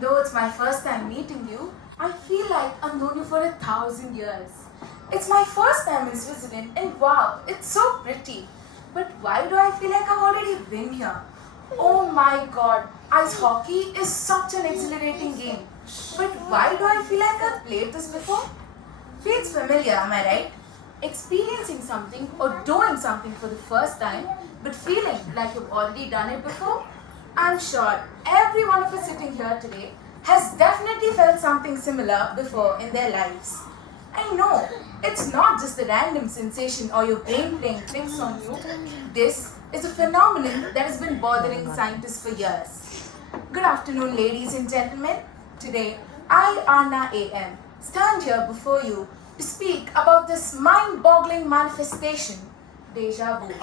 though it's my first time meeting you, I feel like I've known you for 1,000 years. It's my first time in Switzerland and wow, it's so pretty. But why do I feel like I've already been here? Oh my god, ice hockey is such an exhilarating game. But why do I feel like I've played this before? Feels familiar, am I right? Experiencing something or doing something for the first time, but feeling like you've already done it before? I'm sure every one of us sitting here today has definitely felt something similar before in their lives. I know it's not just a random sensation or your brain playing tricks on you. This is a phenomenon that has been bothering scientists for years. Good afternoon, ladies and gentlemen. Today, I, Anna AM, stand here before you to speak about this mind-boggling manifestation, deja vu.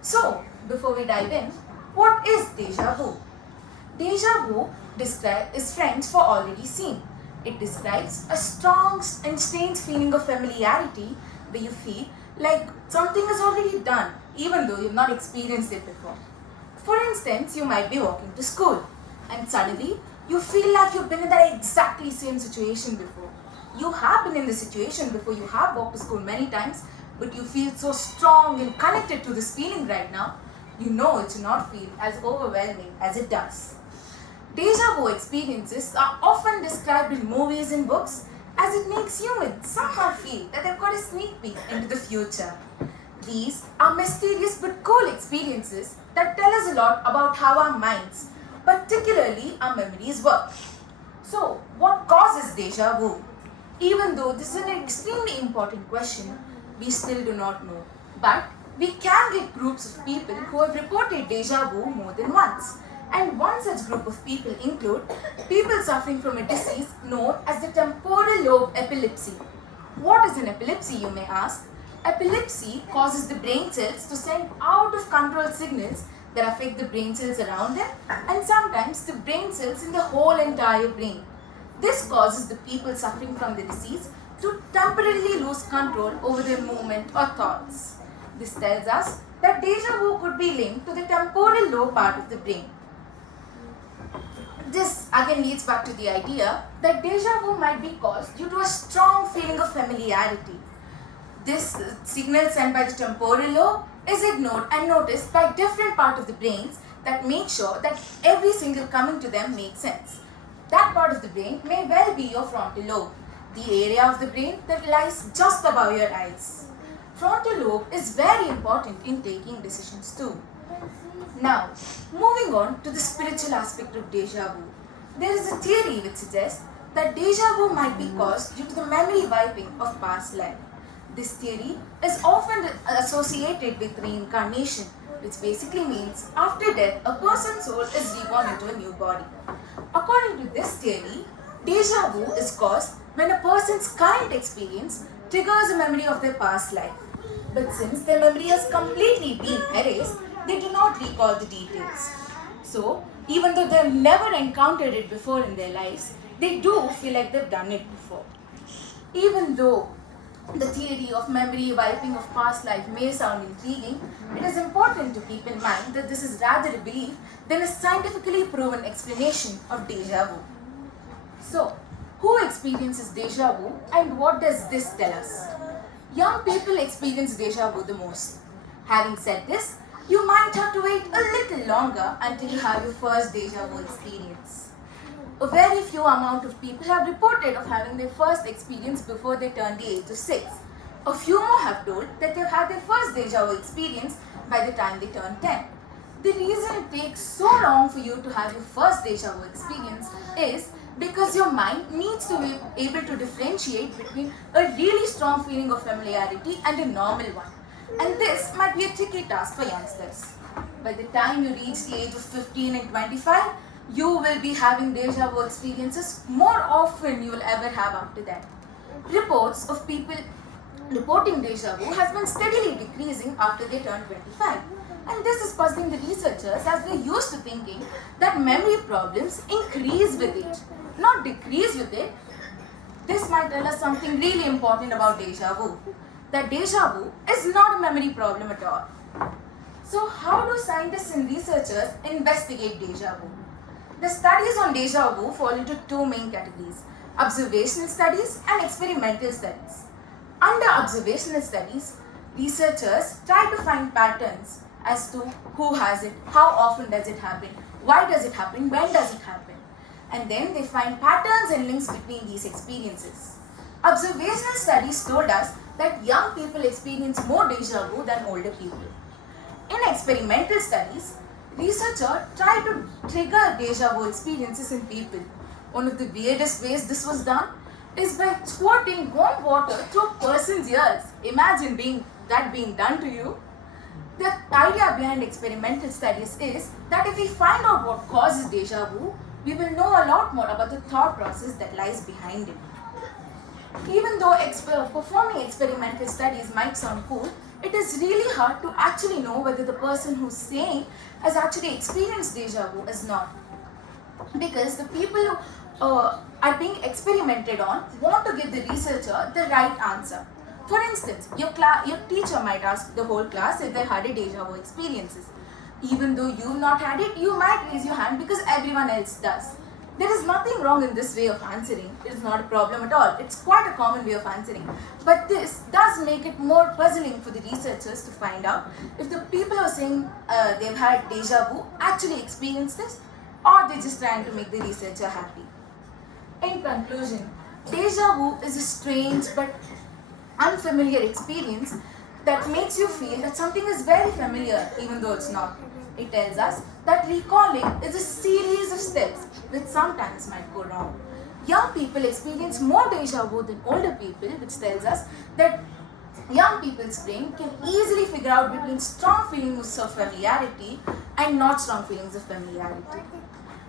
So, before we dive in, what is deja vu? Deja vu is French for already seen. It describes a strong and strange feeling of familiarity where you feel like something is already done, even though you've not experienced it before. For instance, you might be walking to school and suddenly you feel like you've been in that exactly same situation before. You have been in the situation before, you have walked to school many times, but you feel so strong and connected to this feeling right now, you know it should not feel as overwhelming as it does. Deja vu experiences are often described in movies and books as it makes humans somehow feel that they've got a sneak peek into the future. These are mysterious but cool experiences that tell us a lot about how our minds, particularly our memories, work. So, what causes deja vu? Even though this is an extremely important question, we still do not know. But we can get groups of people who have reported deja vu more than once. And one such group of people include people suffering from a disease known as the temporal lobe epilepsy. What is an epilepsy, you may ask? Epilepsy causes the brain cells to send out of control signals that affect the brain cells around them and sometimes the brain cells in the whole entire brain. This causes the people suffering from the disease to temporarily lose control over their movement or thoughts. This tells us that deja vu could be linked to the temporal lobe part of the brain. This again leads back to the idea that deja vu might be caused due to a strong feeling of familiarity. This signal sent by the temporal lobe is ignored and noticed by different parts of the brains that make sure that every single coming to them makes sense. That part of the brain may well be your frontal lobe, the area of the brain that lies just above your eyes. Frontal lobe is very important in taking decisions too. Now, moving on to the spiritual aspect of deja vu. There is a theory which suggests that deja vu might be caused due to the memory wiping of past life. This theory is often associated with reincarnation, which basically means after death, a person's soul is reborn into a new body. According to this theory, deja vu is caused when a person's current experience triggers a memory of their past life. But since their memory has completely been erased, they do not recall the details. So, even though they've never encountered it before in their lives, they do feel like they've done it before. Even though the theory of memory wiping of past life may sound intriguing, it is important to keep in mind that this is rather a belief than a scientifically proven explanation of deja vu. So, who experiences deja vu and what does this tell us? Young people experience deja vu the most. Having said this, you might have to wait a little longer until you have your first deja vu experience. A very few amount of people have reported of having their first experience before they turn the age of 6. A few more have told that they've had their first deja vu experience by the time they turn 10. The reason it takes so long for you to have your first deja vu experience is because your mind needs to be able to differentiate between a really strong feeling of familiarity and a normal one. And this might be a tricky task for youngsters. By the time you reach the age of 15 and 25, you will be having deja vu experiences more often you will ever have after that. Reports of people reporting deja vu has been steadily decreasing after they turn 25. And this is puzzling the researchers as they're used to thinking that memory problems increase with age, not decrease with it. This might tell us something really important about deja vu. That deja vu is not a memory problem at all. So how do scientists and researchers investigate deja vu? The studies on deja vu fall into two main categories: observational studies and experimental studies. Under observational studies, researchers try to find patterns as to who has it, how often does it happen, why does it happen, when does it happen, and then they find patterns and links between these experiences. Observational studies told us that young people experience more deja vu than older people. In experimental studies, researchers try to trigger deja vu experiences in people. One of the weirdest ways this was done is by squirting warm water through a person's ears. Imagine that being done to you. The idea behind experimental studies is that if we find out what causes deja vu, we will know a lot more about the thought process that lies behind it. Even though performing experimental studies might sound cool, it is really hard to actually know whether the person who's saying has actually experienced deja vu or not. Because the people who are being experimented on want to give the researcher the right answer. For instance, your teacher might ask the whole class if they had a deja vu experiences. Even though you've not had it, you might raise your hand because everyone else does. There is nothing wrong in this way of answering. It is not a problem at all. It's quite a common way of answering. But this does make it more puzzling for the researchers to find out if the people who are saying they've had deja vu actually experienced this, or they're just trying to make the researcher happy. In conclusion, deja vu is a strange but unfamiliar experience that makes you feel that something is very familiar even though it's not. It tells us that recalling is a series of steps which sometimes might go wrong. Young people experience more deja vu than older people, which tells us that young people's brain can easily figure out between strong feelings of familiarity and not strong feelings of familiarity.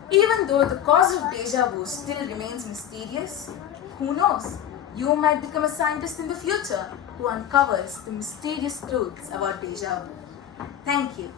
Even though the cause of deja vu still remains mysterious, who knows? You might become a scientist in the future who uncovers the mysterious truths about deja vu. Thank you.